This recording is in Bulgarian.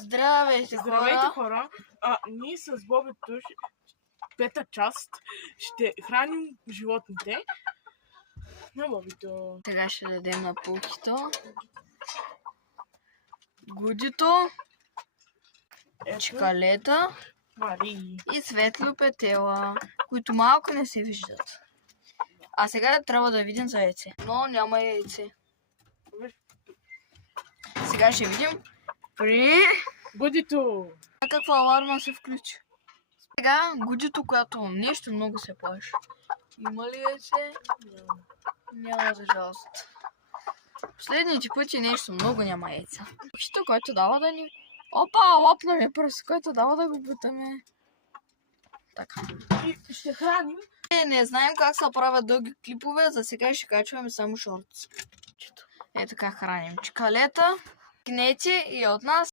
Здравейте, Здравейте, хора! Ние с Бобито, пета част, ще храним животните на Бобито. Сега ще дадем на Пулкито, Гудито, Чкалета Мари. и Светло Петела, които малко не се виждат. А сега трябва да видим за яйце, но няма яйце. Сега ще видим при... Гудито! Каква аларма се включи? Сега Гудито, която нещо много се плаши. Има ли яйце? Няма, за жалост. Последните пъти нещо много няма яйца. Пълкито, който дава да ни... Опа, лапна ми пръст, който дава да го бутаме. Така. И ще храним. Не знаем как се правят дълги клипове, за сега ще качваме само шортс. Така храним чкалета, кинети и от нас